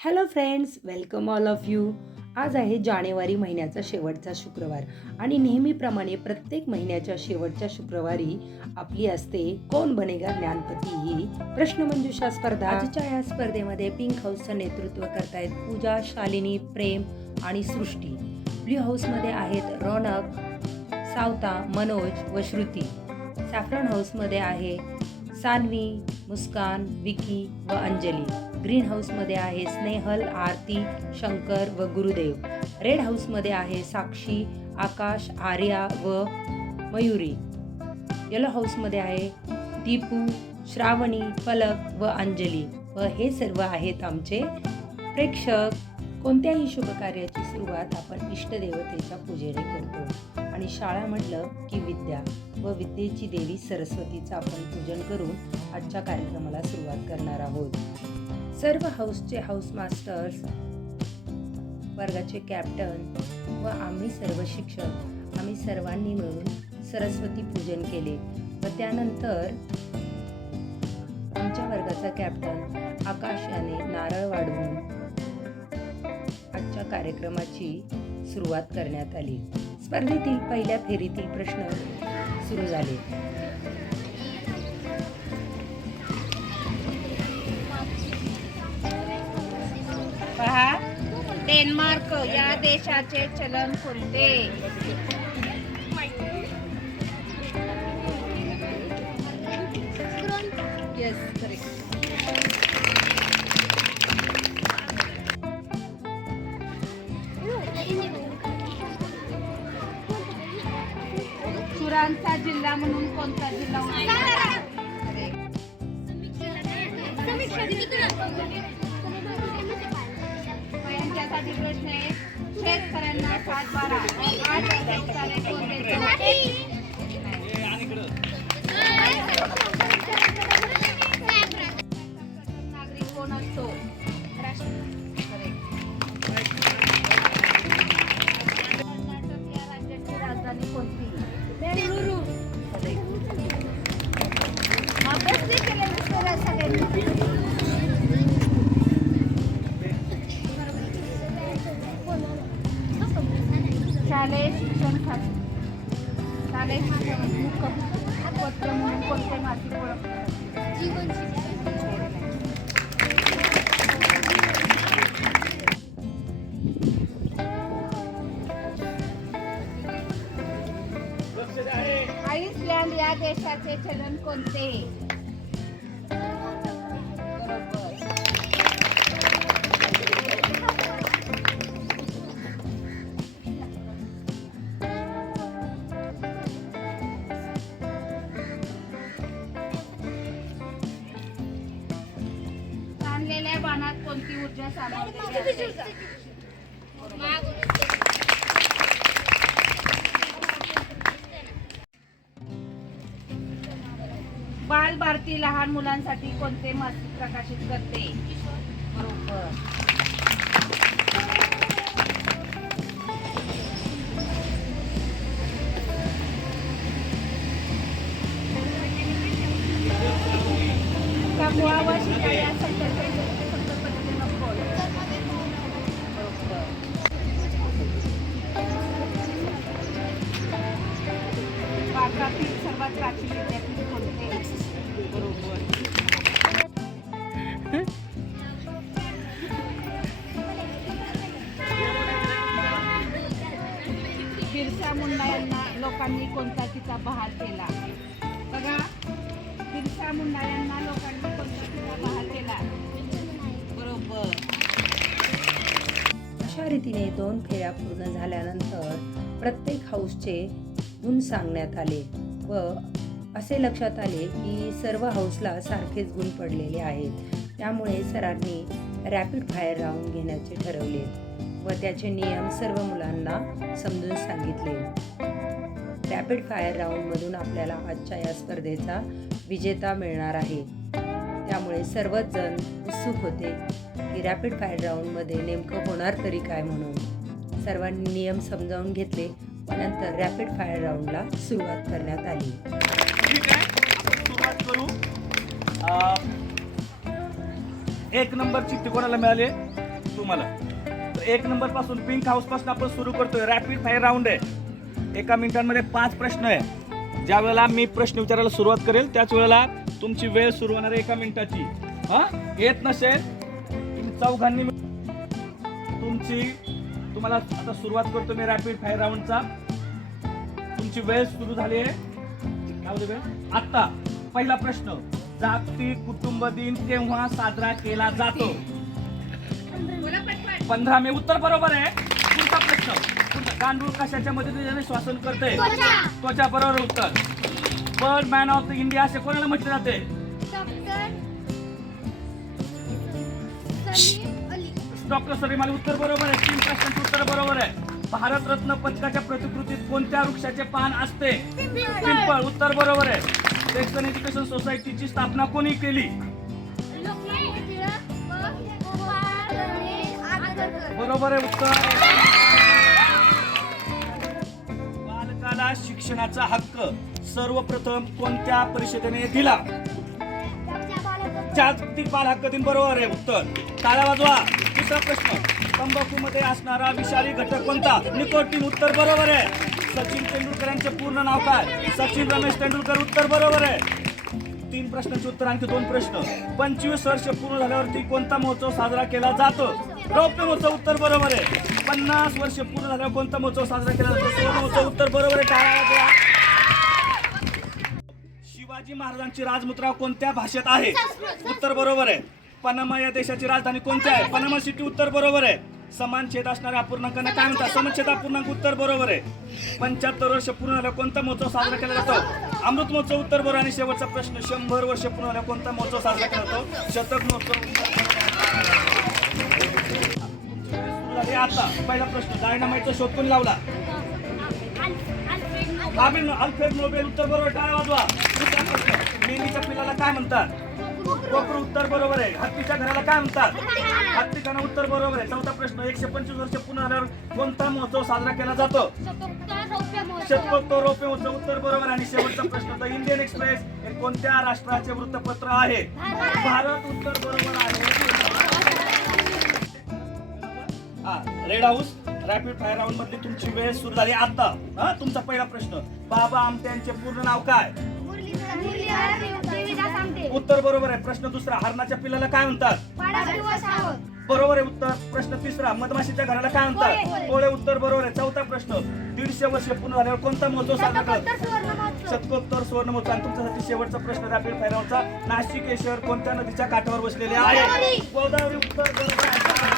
Hello friends welcome all of you आज आहे जानेवारी महिन्याचा शेवटचा शुक्रवार आणि नेहमीप्रमाणे प्रत्येक महिन्याच्या शेवटच्या शुक्रवारी आपली असते कोण बनेगा ज्ञानपती ही प्रश्नमंजुषा स्पर्धा. आजच्या या स्पर्धेमध्ये पिंक हाऊसचं नेतृत्व करतायत पूजा शालिनी प्रेम आणि सृष्टी. ब्ल्यू हाऊसमध्ये आहेत रौनक सावता मनोज व श्रुती. सॅफ्रन हाऊसमध्ये आहे सान्वी मुस्कान विकी व अंजली. ग्रीन हाऊसमध्ये आहे स्नेहल आरती शंकर व गुरुदेव. रेड हाऊसमध्ये आहे साक्षी आकाश आर्या व मयुरी. येलो हाऊसमध्ये आहे दीपू श्रावणी पलक व अंजली व हे सर्व आहेत आमचे प्रेक्षक. कोणत्याही शुभकार्याची सुरुवात आपण इष्टदेवतेच्या पूजेने करतो. आणि शाळा म्हटलं की विद्या व विद्येची देवी सरस्वतीचं आपण पूजन करून आजच्या कार्यक्रमाला सुरुवात करणार आहोत. सर्व हाऊसचे हाऊस मास्टर्स वर्गाचे कॅप्टन व आम्ही सर्व शिक्षक आम्ही सर्वांनी मिळून सरस्वती पूजन केले व त्यानंतर आमच्या वर्गाचा कॅप्टन आकाश याने नारळ वाढवून आजच्या कार्यक्रमाची सुरुवात करण्यात आली. स्पर्धेतील पहिल्या फेरीतील प्रश्न सुरू झाले. पहा डेन्मार्क या देशाचे चलन कोणते? येस जिल्हा म्हणून कोणता जिल्हा? यांच्यासाठी प्रश्न आहे शेतकऱ्यांना सात बारा आठ कोणते? ऊर्जा सामावलेली बाल भारती लहान मुलांसाठी कोणते मासिक प्रकाशित करते? बरोबर बिरसा मुंडा यांना लोकांनी कोणता बहाल केला बरोबर. अशा रीतीने दोन फेऱ्या पूर्ण झाल्यानंतर प्रत्येक हाऊसचे गुण सांगण्यात आले व असे लक्षात आले की सर्व हाऊसला सारखेच गुण पडलेले आहेत. त्यामुळे सरांनी रॅपिड फायर राऊंड घेण्याचे ठरवले व त्याचे नियम सर्व मुलांना समजून सांगितले. रॅपिड फायर राऊंडमधून आपल्याला आजच्या या स्पर्धेचा विजेता मिळणार आहे. त्यामुळे सर्वच जण उत्सुक होते की रॅपिड फायर राऊंडमध्ये नेमकं होणार तरी काय म्हणून. सर्वांनी नियम समजावून घेतले व नंतर रॅपिड फायर राऊंडला सुरुवात करण्यात आली. ठीक आहे सुरुवात करू एक नंबर तिकोणाला कोणाला मिळाली? तुम्हाला. एक नंबरपासून पिंक हाऊसपासून आपण सुरू करतोय. रॅपिड फायर राऊंड आहे. एका मिनिटांमध्ये पाच प्रश्न आहे ज्या वेळेला मी प्रश्न विचारायला सुरुवात करेल त्याच वेळेला तुमची वेळ सुरू होणार आहे एका मिनिटाची. हा? येत नसेल तुम्ही चौघांनी तुमची तुम्हाला आता सुरुवात करतो मी रॅपिड फायर राऊंडचा तुमची वेळ सुरू झाली आहे. आत्ता पहिला प्रश्न. जागतिक कुटुंब दिन केव्हा साजरा केला जातो? पंधरा मे उत्तर बरोबर आहे. गांडूळ कशाच्या मदतीने श्वासन करते? त्वचा. बरोबर उत्तर. Bird man of the India असे कोणाला म्हटले जाते? डॉक्टर सलीम उत्तर बरोबर आहे. तीन प्रश्नांचे उत्तर बरोबर आहे. भारत रत्न पदकाच्या प्रतिकृतीत कोणत्या वृक्षाचे पान असते? पिंपळ. उत्तर बरोबर आहे. वेस्टर्न एज्युकेशन सोसायटीची स्थापना कोणी केली? बरोबर आहे उत्तर. बालकाला शिक्षणाचा हक्क सर्वप्रथम कोणत्या परिषदेने दिला? जागतिक बाल हक्क दिन बरोबर आहे उत्तर. टाळ्या वाजवा. दुसरा प्रश्न. तंबाखूमध्ये असणारा विषारी घटक कोणता? निकोटीन उत्तर बरोबर आहे. सचिन तेंडुलकरांचे पूर्ण नाव काय? सचिन रमेश तेंडुलकर उत्तर बरोबर आहे. तीन प्रश्नांचे उत्तर आणखी दोन प्रश्न. पंचवीस वर्ष पूर्ण झाल्यावरती कोणता महोत्सव साजरा केला जातो? रौप्य महोत्सव उत्तर बरोबर आहे. पन्नास वर्ष पूर्ण झाल्यावर कोणता महोत्सव साजरा केला जातो सुवर्ण महोत्सव उत्तर बरोबर आहे. वाजवा. शिवाजी महाराजांची राजमुद्रा कोणत्या भाषेत आहे? उत्तर बरोबर आहे. पनामा या देशाची राजधानी कोणती आहे? पनामा सिटी उत्तर बरोबर आहे. समान छेद असणाऱ्या अपूर्णांकांना काय म्हणतात? समछेद अपूर्णांक उत्तर बरोबर आहे. पंच्याहत्तर वर्ष पूर्ण झाल्यावर कोणता महोत्सव साजरा केला जातो? अमृत महोत्सव उत्तर बरोबर आणि शेवटचा प्रश्न शंभर वर्ष पूर्ण झाल्यावर कोणता महोत्सव साजरा केला जातो? शतक महोत्सव. सुरू झाले आता पहिला प्रश्न डायनामाईटचा शोध कोणी लावला? आम्ही अल्फ्रेड नोबेल उत्तर बरोबर टाळा वाजवा. दुसरा प्रश्न मेंढीच्या काय म्हणतात? कोकरू उत्तर बरोबर आहे. हत्तीच्या घराला काय म्हणतात? हत्ती उत्तर बरोबर आहे. चौथा प्रश्न एकशे पंचवीस वर्ष पुन्हा कोणता महोत्सव साजरा केला जातो? शतकोत्तर रोपे महोत्सव उत्तर बरोबर आहे. आणि शेवटचा प्रश्न द इंडियन एक्सप्रेस हे कोणत्या राष्ट्राचे वृत्तपत्र आहे? भारत उत्तर बरोबर आहे. हा red house rapid fire round मधली तुमची वेळ सुरू झाली. आता हा तुमचा पहिला प्रश्न. बाबा आमटे यांचे पूर्ण नाव काय? उत्तर बरोबर आहे. प्रश्न दुसरा हरणाच्या पिल्लाला काय म्हणतात? बरोबर आहे उत्तर. प्रश्न तिसरा मधमाशीच्या घराला काय म्हणतात? कोळे उत्तर बरोबर आहे. चौथा प्रश्न दीडशे वर्ष पूर्ण झाल्यावर कोणता महोत्सव साजरा करतात शतकोत्तर सुवर्ण महोत्सव आणि तुमच्यासाठी शेवटचा प्रश्न रॅपिड फायर राऊंडचा नाशिक हे शहर कोणत्या नदीच्या काठावर बसलेले आहे? गोदावरी. उत्तर बरोबर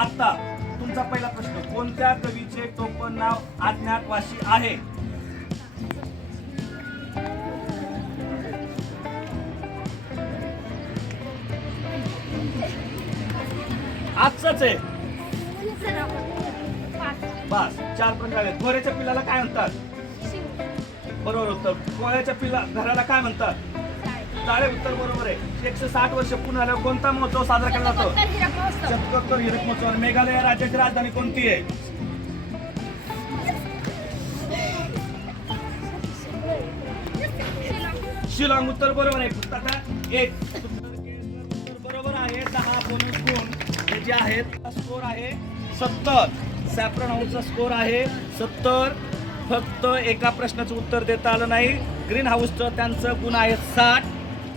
आता तुमचा पहिला प्रश्न कोणत्या कवीचे टोपण नाव अज्ञातवासी आहे? आजच आहे. बस चार प्रकार आहेत गोऱ्याच्या पिल्लाला काय म्हणतात? बरोबर उत्तर. कोळ्याच्या पिल्ला घराला काय म्हणतात? जाळे उत्तर बरोबर आहे. एकशे साठ वर्ष पुन्हा आल्यावर कोणता महोत्सव साजरा केला जातो? शतकोत्तर हिरक महोत्सव मेघालय राज्याची राजधानी कोणती आहे? शिलांग उत्तर बरोबर आहे. फक्त आता एक. उत्तर बरोबर आहे. दहा बोनस गुण हे जे आहेत स्कोर आहे सत्तर. सॅप्रन हाऊसचा स्कोर आहे सत्तर. फक्त एका प्रश्नाचं उत्तर देता आलं नाही. ग्रीन हाऊसचं त्यांचं गुण आहे साठ.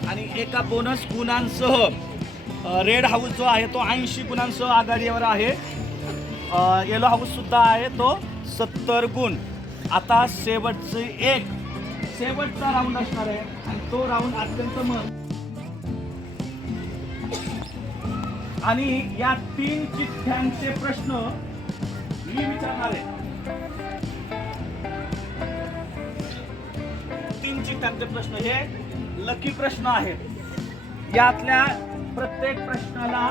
आणि एका बोनस गुणांसह रेड हाऊस जो आहे तो ऐंशी गुणांसह आघाडीवर आहे. येलो हाऊससुद्धा आहे तो सत्तर गुण. आता शेवटचे एक. शेवटचा राऊंड असणार आहे आणि तो राऊंड अत्यंत मग आणि या तीन चिठ्ठ्यांचे प्रश्न मी विचारणार आहे. तीन चिठ्ठ्यांचे प्रश्न हे लकी प्रश्न आहेत. यातल्या प्रत्येक प्रश्नाला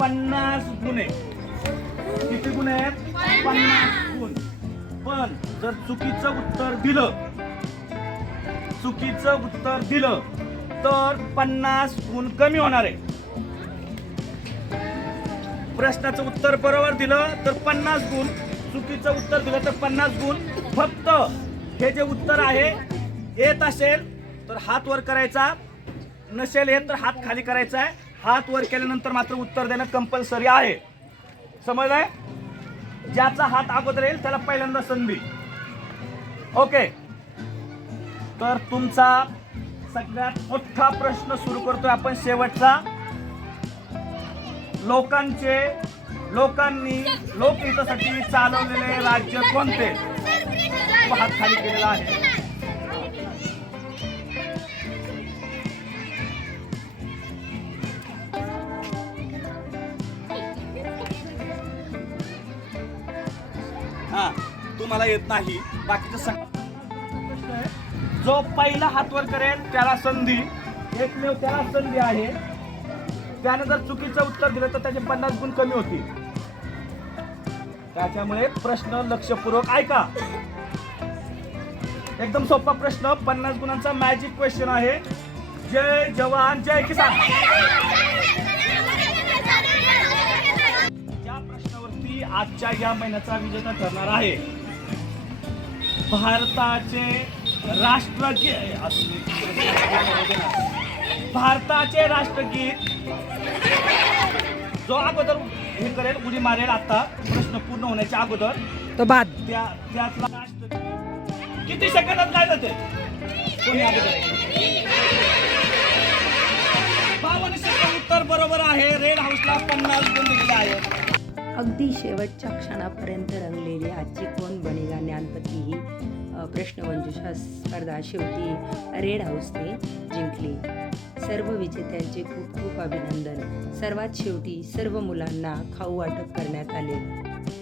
पन्नास गुणे. किती गुण आहेत? पन्नास गुण. पण जर चुकीचं उत्तर दिलं चुकीचं उत्तर दिलं तर पन्नास गुण कमी होणार आहे. प्रश्नाचं उत्तर बरोबर दिलं तर पन्नास गुण. चुकीचं उत्तर दिलं तर पन्नास गुण. फक्त हे जे उत्तर आहे येत असेल तर हात वर करायचा. नसेल येत तर हात खाली करायचा आहे. हात वर केल्यानंतर मात्र उत्तर देणं कंपल्सरी आहे. समजलंय? ज्याचा हात अगोदर येईल त्याला पहिल्यांदा संधी. ओके तर तुमचा सगळ्यात मोठा प्रश्न सुरू करतोय आपण शेवटचा. लोकांचे लोकांनी लोकहितासाठी चालवलेले राज्य कोणते? तो हात खाली केलेला आहे. हा तुम्हाला येत नाही. बाकीचं सगळं जो पहिला हातवर करेल त्याला संधी. एकमेव त्याला संधी आहे. त्याने जर चुकीचं उत्तर दिलं तर त्याचे पन्नास गुण कमी होतील. त्याच्यामुळे प्रश्न लक्षपूर्वक ऐका. एकदम सोपा प्रश्न पन्नास गुणांचा मॅजिक क्वेश्चन आहे. जय जवान जय किसान. आजच्या या महिन्याचा विजेता ठरणार आहे. भारताचे राष्ट्रगीत भारताचे राष्ट्रगीत. जो अगोदर हे करेल उडी मारेल आता प्रश्न पूर्ण होण्याच्या अगोदर. तो बाद. त्या त्यातला राष्ट्रगीत किती सेकंदात काय जाते कोणी अगोदर बावन्न सेकंद उत्तर बरोबर आहे. रेड हाऊसला पन्नास गुण दिलेले आहेत. अगदी शेवटच्या क्षणापर्यंत रंगलेली आजची कोण बनेगा ज्ञानपती ही प्रश्नमंजुषा स्पर्धा शेवटी रेड हाऊसने जिंकली. सर्व विजेत्यांचे खूप खूप अभिनंदन. सर्वात शेवटी सर्व मुलांना खाऊ वाटप करण्यात आले.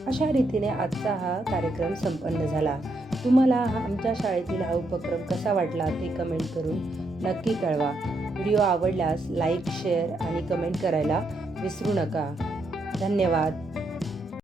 अशा रीतीने आजचा हा कार्यक्रम संपन्न झाला. तुम्हाला हा आमच्या शाळेतील हा उपक्रम कसा वाटला ते कमेंट करून नक्की कळवा. व्हिडिओ आवडल्यास लाईक शेअर आणि कमेंट करायला विसरू नका. धन्यवाद.